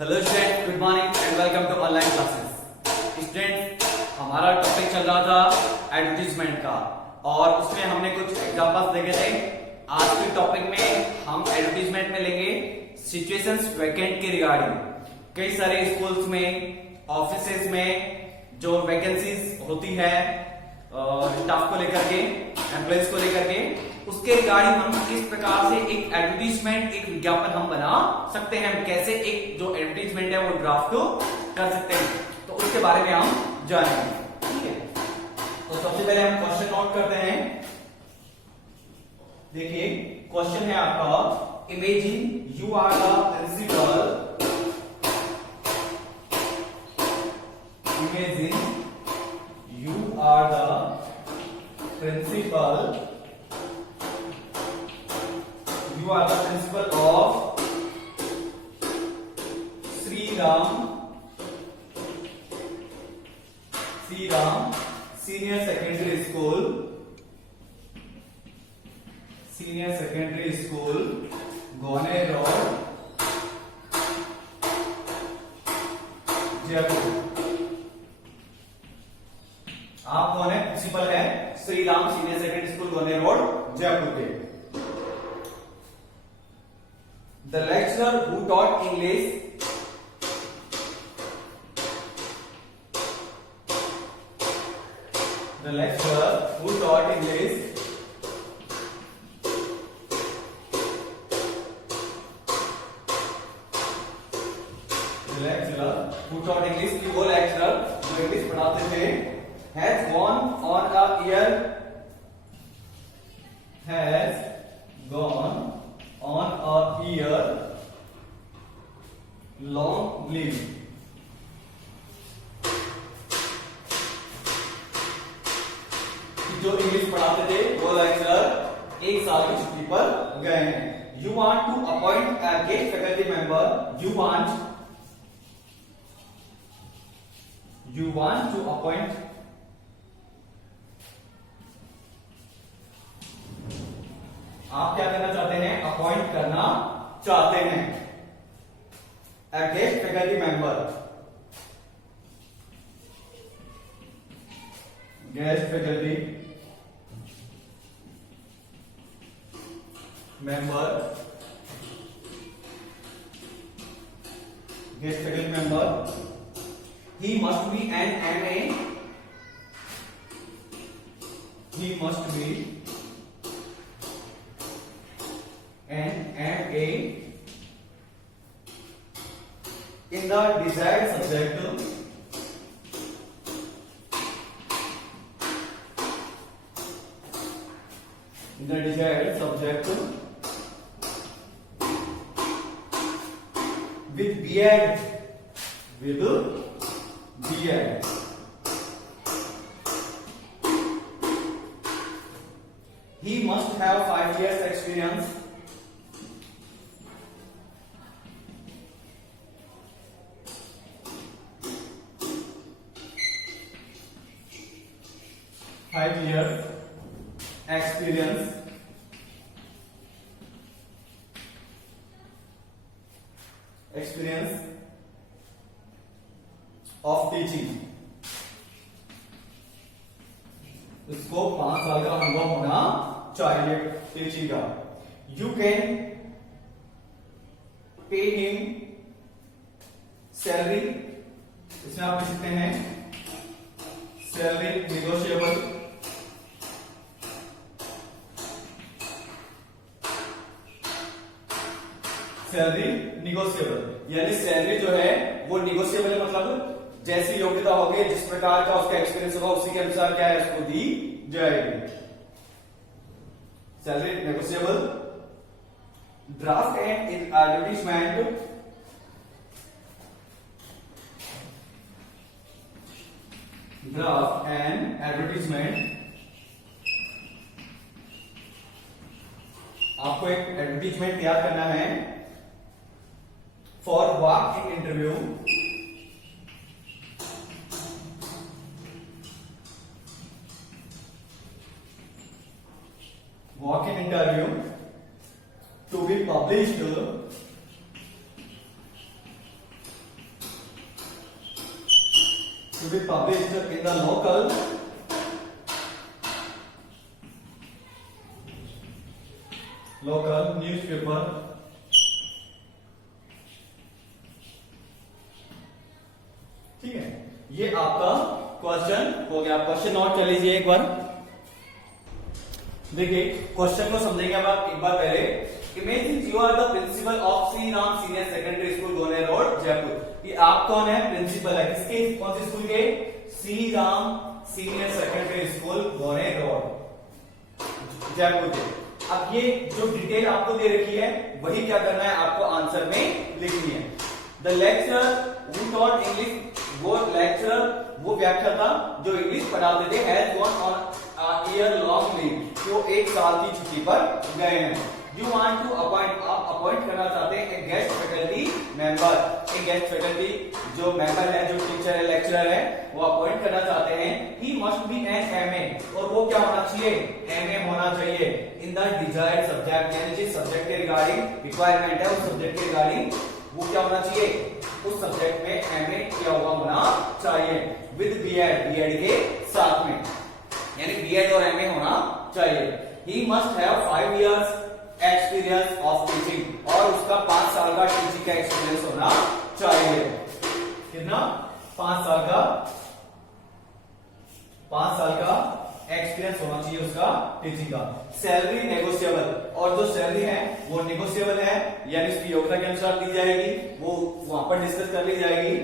Hello student, good morning and welcome to online classes. Student, हमारा topic चल रहा था एडवर्टीजमेंट का और उसमें हमने कुछ एग्जांपल्स देखे थे। आज के टॉपिक में हम एडवर्टीजमेंट में लेंगे सिचुएशंस वैकेंट के रिगार्डिंग। कई सारे स्कूल्स में, ऑफिसेज में जो वैकेंसीज होती है स्टाफ को लेकर के, एम्प्लॉइज को लेकर के, उसके रिगार्डिंग हम किस प्रकार से एक एडवर्टीजमेंट, एक विज्ञापन हम बना सकते हैं, कैसे एक जो एडवर्टीजमेंट है वो ड्राफ्ट कर सकते हैं, तो उसके बारे में हम जानेंगे। ठीक है, तो सबसे पहले हम क्वेश्चन नोट करते हैं। देखिए, क्वेश्चन है आपका, imagine you are the principal, imagine you are the principal, you are the principal of Sri Ram Senior Secondary School, Gone Road, Jaipur. आप कौन है? प्रिंसिपल है Shri Ram senior secondary school, Gone road, Jaipur के। The lecturer who taught English the lecturer who taught English की वो lecturer जो English पढ़ाते थे has gone on a year long leave। जो इंग्लिश पढ़ाते थे वो लेक्चरर एक साल की छुट्टी पर गए हैं। You want to appoint a guest faculty member, you want to appoint आप क्या करना चाहते हैं? अपॉइंट करना चाहते हैं a guest faculty member, guest faculty member, he must be an MA, in the desired subject, with B.Ed, he must have 5 years experience, experience of teaching। इसको 5 साल का अनुभव होना चाहिए टीचिंग का। You can pay him salary, इसमें आप लिख सकते हैं सैलरी निगोशिएबल, यानी सैलरी जो है वो निगोशिएबल है, मतलब जैसी योग्यता होगी, जिस प्रकार का उसका एक्सपीरियंस होगा, उसी के अनुसार क्या है उसको दी जाएगी। Salary negotiable. Draft and advertisement, आपको एक एडवर्टीजमेंट तैयार करना है for walk in interview, to be published to be published in the local newspaper ठीक है। ये आपका क्वेश्चन हो गया। क्वेश्चन नोट कर लीजिए एक बार। देखिए क्वेश्चन को समझेंगे अब आप एक बार पहले। Imagine you are the principal of Shri Ram senior secondary school Gone road Jaipur. ये आप कौन है? प्रिंसिपल है किसके? कौन से स्कूल के? Shri Ram senior secondary school Gone road Jaipur के। अब ये जो डिटेल आपको दे रखी है वही क्या करना है आपको आंसर में लिखनी है। The lecturer who taught English, वो लेक्चरर वो व्याख्याता जो इंग्लिश पढ़ाते थे has gone on year long leave, जो एक साल की छुट्टी पर गए हैं। यू वांट टू अपॉइंट, आप अपॉइंट करना चाहते हैं एक गेस्ट फैकल्टी मेंबर, एक गेस्ट फैकल्टी जो मेंबर है, जो टीचर है, लेक्चरर है, वो अपॉइंट करना चाहते हैं। He must be an MA, और वो क्या होना चाहिए? एमए होना चाहिए इन द डिजायर्ड सब्जेक्ट, यानी जिस सब्जेक्ट के रिगार्डिंग रिक्वायरमेंट है उस सब्जेक्ट के रिगार्डिंग वो क्या होना चाहिए? उस सब्जेक्ट में एमए किया हुआ होना चाहिए विद बीएड, बीएड के साथ में, यानी बीएड और एमए होना चाहिए। He must have 5 years experience of teaching, और उसका 5 साल का टीचिंग का एक्सपीरियंस होना चाहिए। कितना? 5 साल का, 5 साल का एक्सपीरियंस होना चाहिए उसका टीचिंग का। सैलरी नेगोशिएबल, और जो सैलरी है वो नेगोशिएबल है, यानी उसकी योग्यता के अनुसार दी जाएगी, वो वहां पर डिस्कस कर ली जाएगी।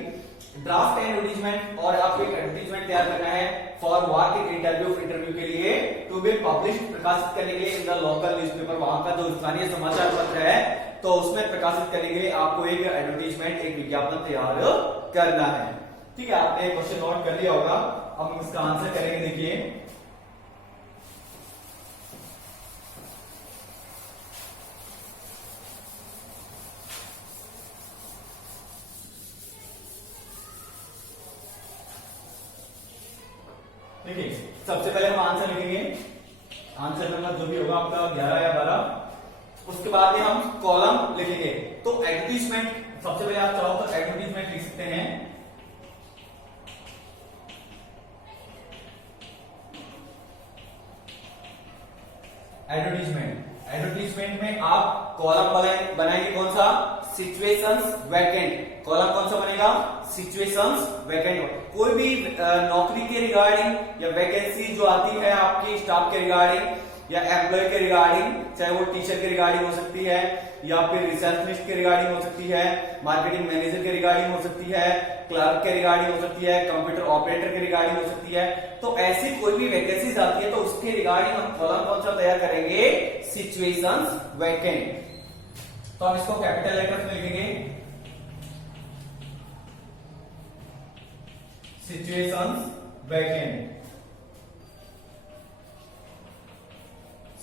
ड्राफ्ट एडवर्टीजमेंट, और आपको एक एडवर्टीजमेंट तैयार करना है फॉर वर्क इंटरव्यू, इंटरव्यू के लिए टू बी पब्लिश, प्रकाशित करने के लिए इन द लोकल न्यूज़पेपर, वहां का जो स्थानीय समाचार पत्र है तो उसमें प्रकाशित करने के लिए आपको एक एडवर्टीजमेंट, एक विज्ञापन तैयार करना है। ठीक है, आपने क्वेश्चन नोट कर लिया होगा। अब हम इसका आंसर करेंगे। देखिए देखिए सबसे पहले हम आंसर लिखेंगे, आंसर नंबर जो भी होगा आपका 11 या 12। उसके बाद में हम कॉलम लिखेंगे। तो एडवर्टीजमेंट, सबसे पहले आप चाहो तो एडवर्टीजमेंट लिख सकते हैं। एडवर्टीजमेंट में आप कॉलम बनाएंगे कौन सा? Situations vacant. कॉलम कौन सा बनेगा? Situations vacant. कोई भी नौकरी के रिगार्डिंग या वैकेंसी जो आती है आपकी स्टाफ के रिगार्डिंग या एम्प्लॉय के रिगार्डिंग, चाहे वो टीचर के रिगार्डिंग हो सकती है या फिर रिसेप्शनिस्ट के रिगार्डिंग हो सकती है, मार्केटिंग मैनेजर के रिगार्डिंग हो सकती है, क्लर्क के रिगार्डिंग हो सकती है, कंप्यूटर ऑपरेटर के रिगार्डिंग हो सकती है। तो ऐसी कोई भी वैकेंसीज आती है तो उसके रिगार्डिंग हम कॉलम कौन सा तैयार करेंगे? Situations vacant. तो हम इसको कैपिटल लेटर्स में लिखेंगे, सिचुएशंस वैकेंट,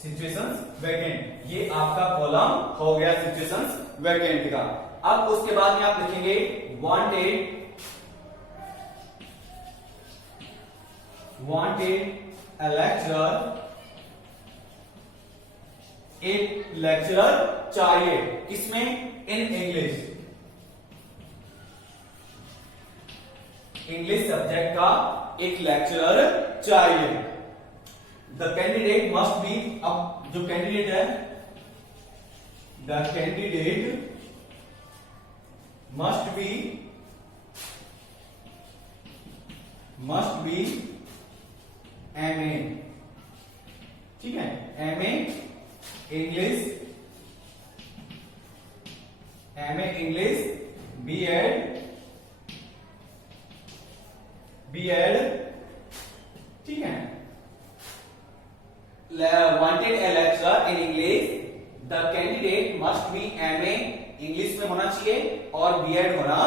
सिचुएशंस वैकेंट। ये आपका कॉलम हो गया सिचुएशंस वैकेंट का। अब उसके बाद में आप लिखेंगे वांटेड a lecturer, एक लेक्चरर चाहिए किसमें? इन इंग्लिश, इंग्लिश सब्जेक्ट का एक लेक्चरर चाहिए। द कैंडिडेट मस्ट बी, अब जो कैंडिडेट है, the candidate must be MA, ठीक है, एमए इंग्लिश, बीएड, ठीक है। Wanted A lecturer in English, the candidate must be MA, English में होना चाहिए और बीएड होना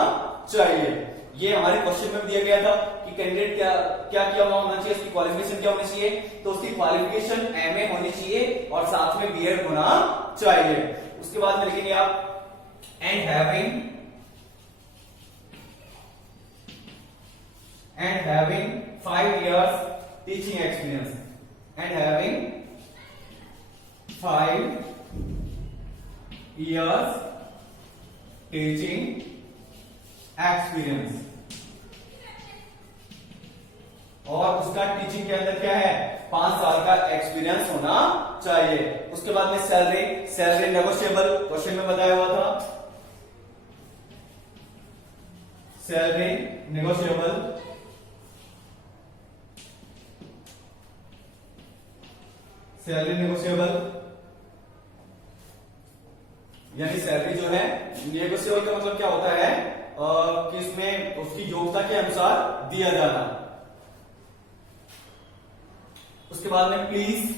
चाहिए। ये हमारे क्वेश्चन में भी दिया गया था कि कैंडिडेट क्या क्या किया हुआ होना चाहिए, उसकी क्वालिफिकेशन क्या होनी चाहिए, तो उसकी क्वालिफिकेशन एमए होनी चाहिए और साथ में बीएड होना चाहिए। उसके बाद में लिखेंगे आप and having 5 years teaching experience, and having 5 years teaching experience, और उसका टीचिंग के अंदर क्या है, 5 साल का एक्सपीरियंस होना चाहिए। उसके बाद में सैलरी नेगोशिएबल, क्वेश्चन में बताया हुआ था सैलरी नेगोशिएबल, यानी सैलरी जो है नेगोशिएबल का मतलब क्या होता है कि इसमें उसकी योग्यता के अनुसार दिया जाना। उसके बाद में प्लीज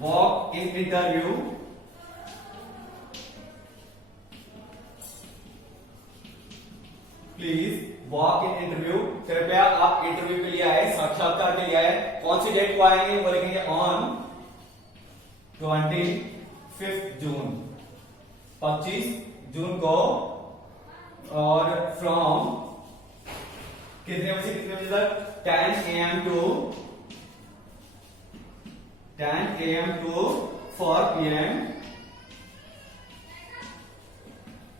वॉक इन इंटरव्यू, कृपया आप इंटरव्यू के लिए आए, साक्षात्कार के लिए आए। कौन सी डेट को आएंगे, वो लिखेंगे ऑन 25 जून, 25 जून को, और फ्रॉम कितने बजे तक, 10 AM to 4 PM,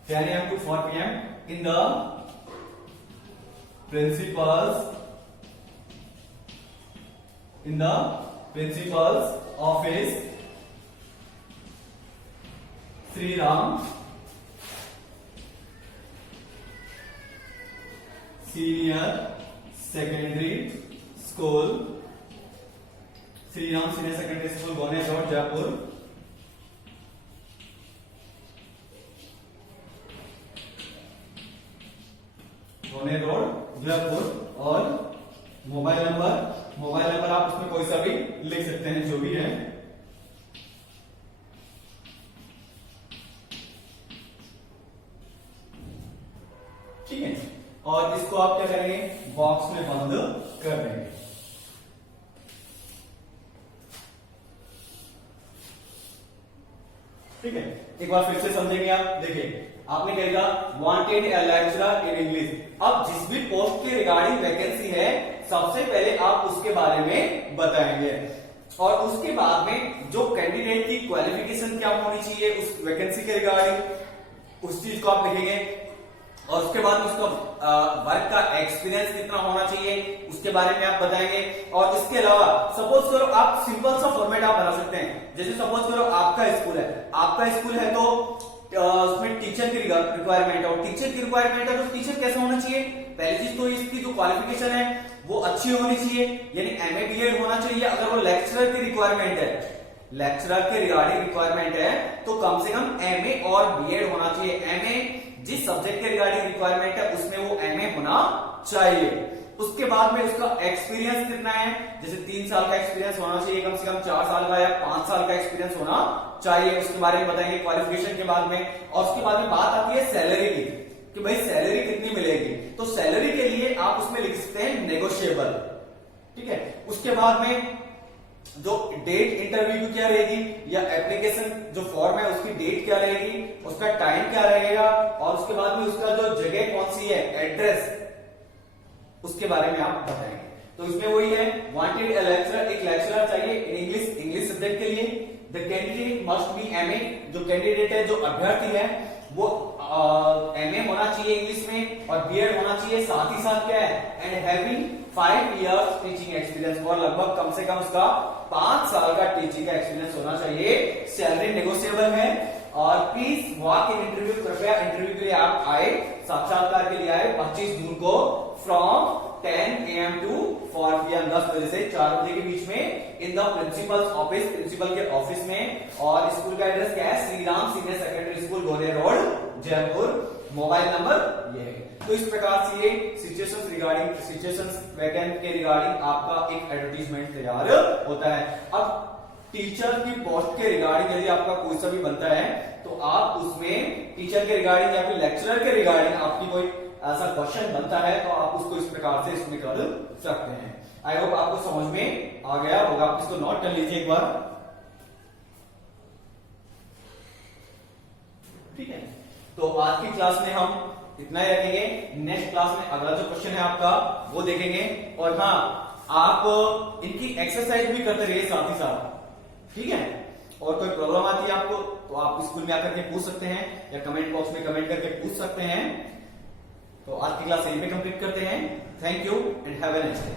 10 AM to 4 PM in the principal's office, Sri Ram Senior Secondary School, Gone road, Jaipur. और मोबाइल नंबर आप उसमें कोई सा भी लिख सकते हैं, जो भी है। ठीक है, और इसको आप क्या करेंगे, बॉक्स में बंद कर देंगे। ठीक है, एक बार फिर से समझेंगे आप। देखिए, आपने क्या लिखा, wanted A lecturer in English. अब जिस भी पोस्ट के रिगार्डिंग वैकेंसी है, सबसे पहले आप उसके बारे में बताएंगे, और उसके बाद में जो कैंडिडेट की क्वालिफिकेशन क्या होनी चाहिए उस वैकेंसी के रिगार्डिंग, उस चीज को आप लिखेंगे। और उसके बाद उसका वर्क का एक्सपीरियंस कितना होना चाहिए उसके बारे में आप बताएंगे। और इसके अलावा सपोज करो आप सिंपल सा फॉर्मेट आप बना सकते हैं, जैसे सपोज करो आपका स्कूल है तो उसमें टीचर की रिक्वायरमेंट है, और टीचर की रिक्वायरमेंट है तो टीचर कैसा होना चाहिए। पहली चीज तो इसकी जो क्वालिफिकेशन है वो अच्छी होनी चाहिए, यानी MA BEd होना चाहिए। अगर वो लेक्चरर की रिक्वायरमेंट है, लेक्चरर के रिगार्डिंग रिक्वायरमेंट है, तो कम से कम MA और BEd होना चाहिए। MA जिस सब्जेक्ट के रिगार्डिंग रिक्वायरमेंट है उसमें वो MA होना चाहिए। उसके बाद में उसका एक्सपीरियंस कितना है, जैसे 3 साल का एक्सपीरियंस होना चाहिए, कम से कम 4 साल का या 5 साल का एक्सपीरियंस होना चाहिए, उसके बारे में बताएंगे क्वालिफिकेशन के बाद में। और उसके बाद में बात आती है सैलरी की, कि भाई सैलरी कितनी मिलेगी, तो सैलरी के लिए आप उसमें लिख सकते हैं नेगोशिएबल। ठीक है, उसके बाद में जो डेट इंटरव्यू की क्या रहेगी, या एप्लीकेशन जो फॉर्म है उसकी डेट क्या रहेगी, उसका टाइम क्या रहेगा, और उसके बाद में उसका जो जगह कौन सी है, एड्रेस, उसके बारे में आप बताएंगे। तो इसमें वही है, वांटेड ए लेक्चरर, एक लेक्चरर चाहिए इंग्लिश सब्जेक्ट के लिए। The candidate must be MA, जो कैंडिडेट है, जो अभ्यर्थी है, वो MA होना चाहिए इंग्लिश में, और BEd होना चाहिए, साथ ही साथ क्या है, and having 5 years teaching experience, और लगभग कम से कम उसका 5 साल का टीचिंग का एक्सपीरियंस होना चाहिए। सैलरी नेगोशिएबल है। और प्लीज वॉक इन इंटरव्यू, कृपया इंटरव्यू के लिए आप आए, साक्षात्कार के लिए आए 25 जून को, फ्रॉम 10 AM to 4 PM, 10 बजे से 4 बजे के बीच में, in the principal's office, principal के ऑफिस में। और स्कूल का एड्रेस क्या है, Shri Ram senior secondary school, Gone road, Jaipur. Mobile number ये है। तो इस प्रकार से ये सिचुएशंस वैकेंट के रिगार्डिंग आपका एक एडवर्टीजमेंट तैयार होता है। अब टीचर की पोस्ट के रिगार्डिंग यदि आपका कोई सा भी बनता है, तो आप उसमें टीचर के रिगार्डिंग या फिर लेक्चरर के रिगार्डिंग आपकी कोई ऐसा क्वेश्चन बनता है, तो आप उसको इस प्रकार से इसमें कर सकते हैं। आई होप आपको समझ में आ गया होगा। आप इसको नोट कर लीजिए एक बार। ठीक है, तो आज की क्लास में हम इतना ही रखेंगे। नेक्स्ट क्लास में अगला जो क्वेश्चन है आपका वो देखेंगे। और हाँ, आप इनकी एक्सरसाइज भी करते रहिए साथ ही साथ। ठीक है, और कोई प्रॉब्लम आती है आपको तो आप स्कूल में आकर के पूछ सकते हैं, या कमेंट बॉक्स में कमेंट करके पूछ सकते हैं। तो आज की क्लास यहीं पे कंप्लीट करते हैं। Thank you and have a nice day.